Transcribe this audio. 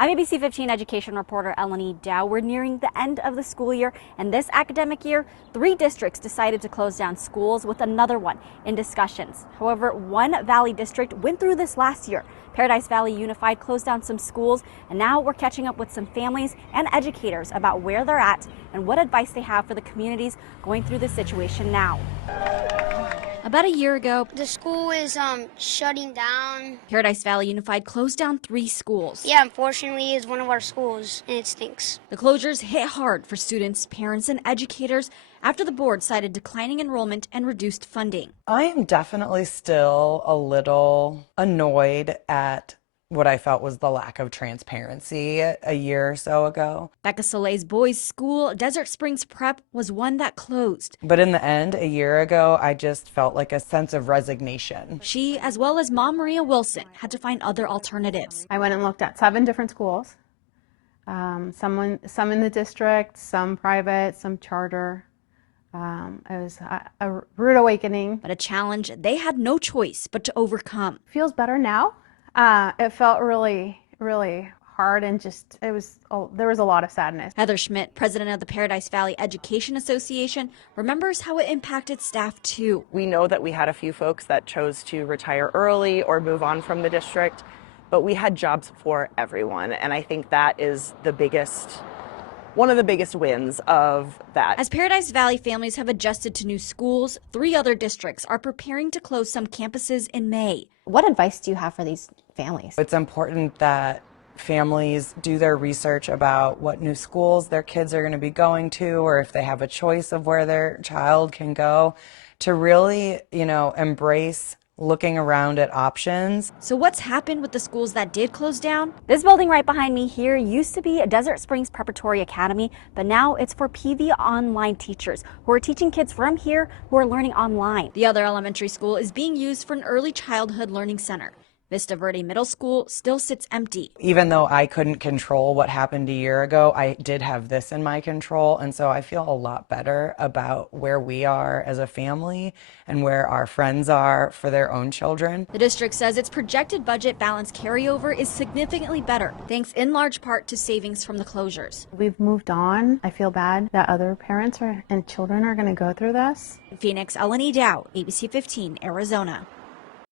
I'm ABC 15 education reporter Eleni Dow. We're nearing the end of the school year, and this academic year, 3 districts decided to close down schools, with another one in discussions. However, one Valley district went through this last year. Paradise Valley Unified closed down some schools, and now we're catching up with some families and educators about where they're at and what advice they have for the communities going through this situation now. About a year ago, the school is shutting down. Paradise Valley Unified closed down 3 schools. Yeah, unfortunately, it's one of our schools, and it stinks. The closures hit hard for students, parents, and educators after the board cited declining enrollment and reduced funding. I am definitely still a little annoyed at what I felt was the lack of transparency a year or so ago. Becca Soleil's boys' school, Desert Springs Prep, was one that closed. But in the end, a year ago, I just felt like a sense of resignation. She, as well as Mom Maria Wilson, had to find other alternatives. I went and looked at 7 different schools, some in the district, some private, some charter. It was a rude awakening. But a challenge they had no choice but to overcome. Feels better now. It felt really, really hard, and just there was a lot of sadness. Heather Schmidt, president of the Paradise Valley Education Association, remembers how it impacted staff too. We know that we had a few folks that chose to retire early or move on from the district, but we had jobs for everyone, and I think that is one of the biggest wins of that. As Paradise Valley families have adjusted to new schools, 3 other districts are preparing to close some campuses in May. What advice do you have for these families? It's important that families do their research about what new schools their kids are going to be going to, or if they have a choice of where their child can go, to really, embrace looking around at options. So what's happened with the schools that did close down? This building right behind me here used to be a Desert Springs Preparatory Academy, but now it's for PV online teachers who are teaching kids from here who are learning online. The other elementary school is being used for an early childhood learning center. Vista Verde Middle School still sits empty. Even though I couldn't control what happened a year ago, I did have this in my control, and so I feel a lot better about where we are as a family and where our friends are for their own children. The district says its projected budget balance carryover is significantly better, thanks in large part to savings from the closures. We've moved on. I feel bad that other parents and children are going to go through this. In Phoenix, Eleni Dow, ABC 15, Arizona.